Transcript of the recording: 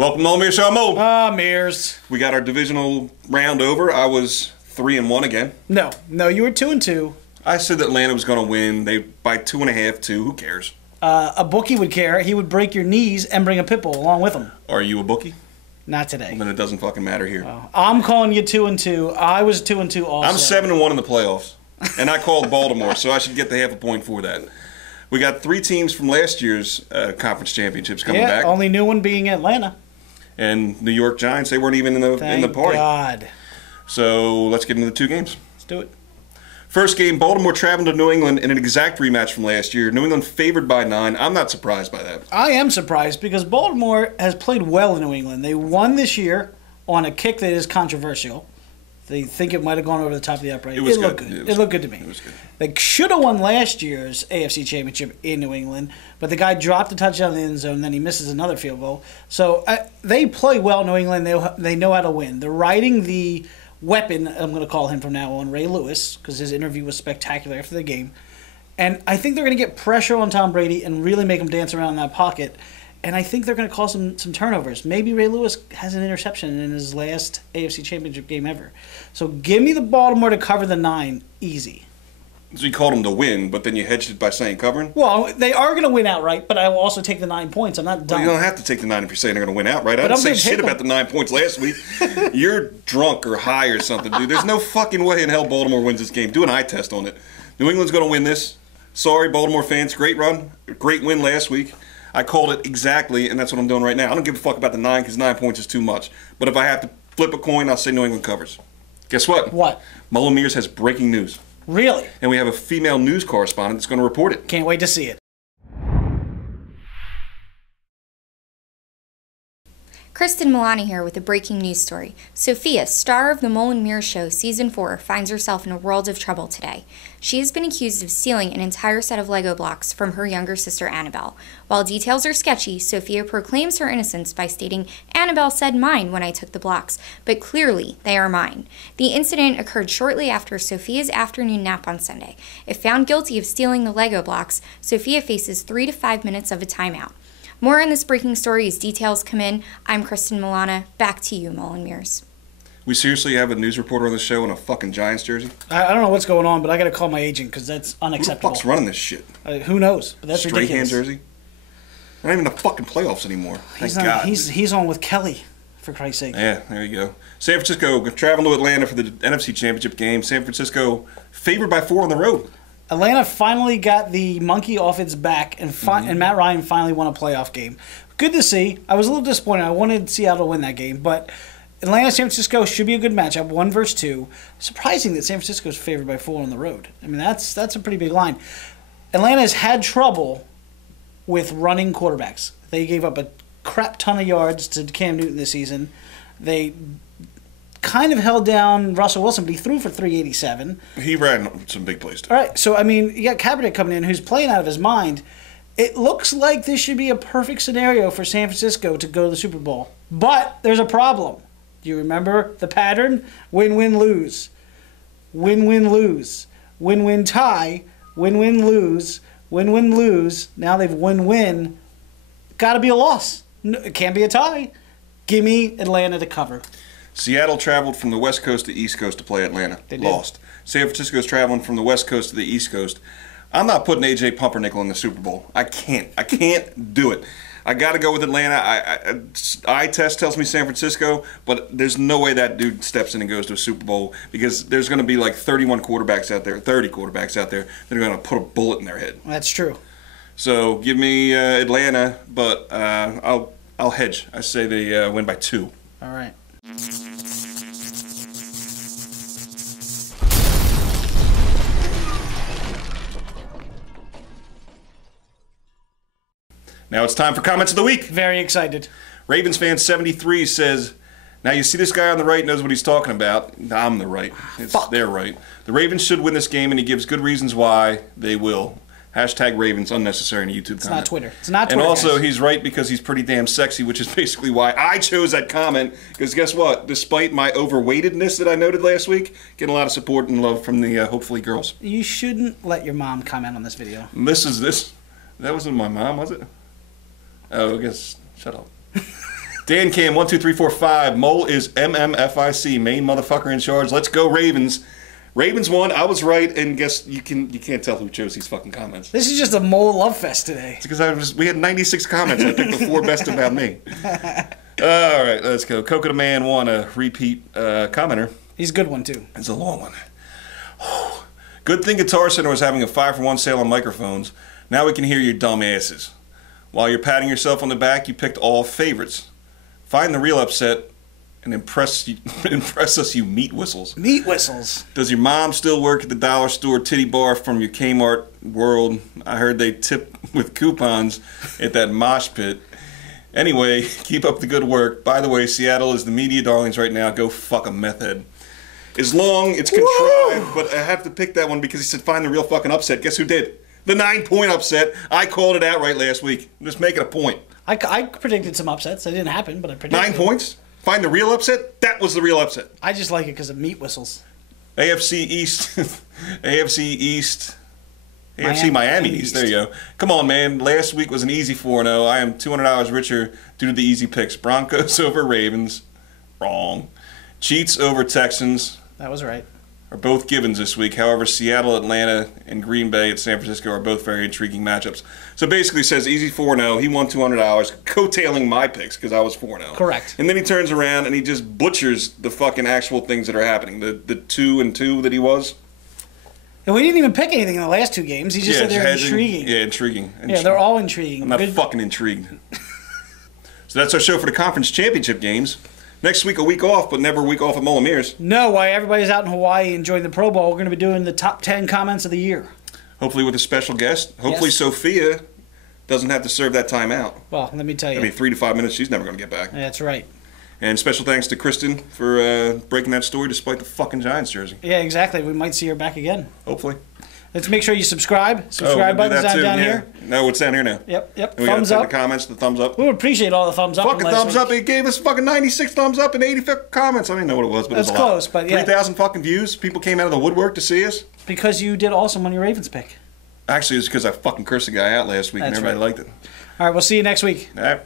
Welcome to the Meares Show. Mo. Meares. We got our divisional round over. I was 3-1 again. No, you were 2-2. I said that Atlanta was going to win. They by 2.5, 2. Who cares? A bookie would care. He would break your knees and bring a pit bull along with him. Are you a bookie? Not today. Well, then it doesn't fucking matter here. I'm calling you 2-2. I was 2-2 also. I'm 7-1 in the playoffs, and I called Baltimore, so I should get the half a point for that. We got 3 teams from last year's conference championships coming back. Only new one being Atlanta. And New York Giants, they weren't even in the party. Thank God. So let's get into the 2 games. Let's do it. First game, Baltimore traveling to New England in an exact rematch from last year. New England favored by 9. I'm not surprised by that. I am surprised because Baltimore has played well in New England. They won this year on a kick that is controversial. They think it might have gone over the top of the upright. It looked good. It looked good to me. It was good. They should have won last year's AFC Championship in New England, but the guy dropped a touchdown in the end zone, and then he misses another field goal. So they play well in New England. They know how to win. They're riding the weapon, I'm going to call him from now on, Ray Lewis, because his interview was spectacular after the game. And I think they're going to get pressure on Tom Brady and really make him dance around in that pocket. And I think they're going to cause some turnovers. Maybe Ray Lewis has an interception in his last AFC Championship game ever. So give me the Baltimore to cover the 9 easy. So you called them to win, but then you hedged it by saying covering? Well, they are going to win outright, but I will also take the 9 points. I'm not dumb. Well, you don't have to take the 9 if you're saying they're going to win outright. I didn't say shit about the 9 points last week. You're drunk or high or something, dude. There's no fucking way in hell Baltimore wins this game. Do an eye test on it. New England's going to win this. Sorry, Baltimore fans. Great run. Great win last week. I called it exactly, and that's what I'm doing right now. I don't give a fuck about the 9 because 9 points is too much. But if I have to flip a coin, I'll say New England covers. Guess what? What? Meares has breaking news. Really? And we have a female news correspondent that's going to report it. Can't wait to see it. Kristen Milani here with a breaking news story. Sophia, star of the Meares Show Season 4, finds herself in a world of trouble today. She has been accused of stealing an entire set of Lego blocks from her younger sister Annabelle. While details are sketchy, Sophia proclaims her innocence by stating, "Annabelle said mine when I took the blocks, but clearly they are mine." The incident occurred shortly after Sophia's afternoon nap on Sunday. If found guilty of stealing the Lego blocks, Sophia faces 3 to 5 minutes of a timeout. More on this breaking story as details come in. I'm Kristen Milana. Back to you, Meares. We seriously have a news reporter on the show in a fucking Giants jersey? I don't know what's going on, but I got to call my agent because that's unacceptable. Who the fuck's running this shit? Who knows? But that's Straight ridiculous. hand jersey? Not even the fucking playoffs anymore. Thank God. He's on with Kelly, for Christ's sake. Yeah, there you go. San Francisco traveling to Atlanta for the NFC Championship game. San Francisco favored by 4 on the road. Atlanta finally got the monkey off its back, and Matt Ryan finally won a playoff game. Good to see. I was a little disappointed. I wanted Seattle to win that game, but Atlanta, San Francisco should be a good matchup, 1 versus 2. Surprising that San Francisco is favored by 4 on the road. I mean, that's a pretty big line. Atlanta has had trouble with running quarterbacks. They gave up a crap ton of yards to Cam Newton this season. They kind of held down Russell Wilson, but he threw for 387. He ran some big plays, too. All right, so, I mean, you got Kaepernick coming in who's playing out of his mind. It looks like this should be a perfect scenario for San Francisco to go to the Super Bowl. But there's a problem. Do you remember the pattern? Win-win-lose. Win-win-lose. Win-win tie. Win-win-lose. Win-win-lose. Now they've win-win. Got to be a loss. It can't be a tie. Give me Atlanta to cover. Seattle traveled from the West Coast to East Coast to play Atlanta. They did. Lost. San Francisco's traveling from the West Coast to the East Coast. I'm not putting A.J. Pumpernickel in the Super Bowl. I can't do it. I got to go with Atlanta. Eye test tells me San Francisco, but there's no way that dude steps in and goes to a Super Bowl because there's going to be like 31 quarterbacks out there, 30 quarterbacks out there that are going to put a bullet in their head. That's true. So give me Atlanta, but I'll hedge. I say they win by 2. All right. Now it's time for comments of the week. Very excited. Ravens fan 73 says, "Now you see this guy on the right knows what he's talking about." I'm the right. They're right. "The Ravens should win this game, and he gives good reasons why they will." Hashtag Ravens unnecessary in a YouTube comment. It's not Twitter. It's not Twitter. And also, guys. he's right because he's pretty damn sexy, which is basically why I chose that comment. Because guess what? Despite my overweightedness that I noted last week, getting a lot of support and love from the hopefully girls. You shouldn't let your mom comment on this video. That wasn't my mom, was it? Oh, I guess. Shut up. Dan Cam, 1, 2, 3, 4, 5. Mole is MMFIC, main motherfucker in charge. Let's go Ravens. Ravens won. I was right, and guess you can't tell who chose these fucking comments. This is just a Mole love fest today. It's because we had 96 comments. I picked the 4 best about me. All right, let's go. Coco the Man won, a repeat commenter. He's a good one too. It's a long one. Good thing Guitar Center was having a 5-for-1 sale on microphones. Now we can hear your dumb asses. While you're patting yourself on the back, you picked all favorites. Find the real upset and impress us, you meat whistles. Meat whistles. Does your mom still work at the dollar store titty bar from your Kmart world? I heard they tip with coupons at that mosh pit. Anyway, keep up the good work. By the way, Seattle is the media darlings right now. Go fuck a meth head. It's long, it's contrived, but I have to pick that one because he said find the real fucking upset. Guess who did? The 9-point upset. I called it out right last week. I'm just making a point. I predicted some upsets. It didn't happen, but I predicted 9 points? Find the real upset? That was the real upset. I just like it because of meat whistles. AFC East. AFC East. AFC Miami East. There you go. Come on, man. Last week was an easy 4-0. I am $200 richer due to the easy picks. Broncos over Ravens. Wrong. Cheats over Texans. That was right. Are both givens this week. However, Seattle, Atlanta, and Green Bay at San Francisco are both very intriguing matchups. So basically says easy 4-0. He won $200, coattailing my picks because I was 4-0. Correct. And then he turns around and he just butchers the fucking actual things that are happening. The 2-2 that he was. And we didn't even pick anything in the last 2 games. He just said they're intriguing. Yeah, intriguing. Yeah, they're all intriguing. I'm not fucking intrigued. So that's our show for the conference championship games. Next week, a week off, but never a week off at Meares. No, while everybody's out in Hawaii enjoying the Pro Bowl, we're going to be doing the top 10 comments of the year. Hopefully with a special guest. Hopefully yes. Sophia doesn't have to serve that time out. Well, let me tell you. I mean, 3 to 5 minutes, she's never going to get back. That's right. And special thanks to Kristen for breaking that story despite the fucking Giants jersey. Yeah, exactly. We might see her back again. Hopefully. Let's make sure you subscribe. Subscribe button's down here. No, it's down here now. Yep. And thumbs up. The comments, the thumbs up. We would appreciate all the thumbs up. Fucking thumbs up. It gave us fucking 96 thumbs up and 80 comments. I don't even know what it was, but that's it was a close. lot. But yeah, 3,000 fucking views. People came out of the woodwork to see us. Because you did awesome on your Ravens pick. Actually, it's because I fucking cursed the guy out last week and everybody liked it. All right, we'll see you next week. All right.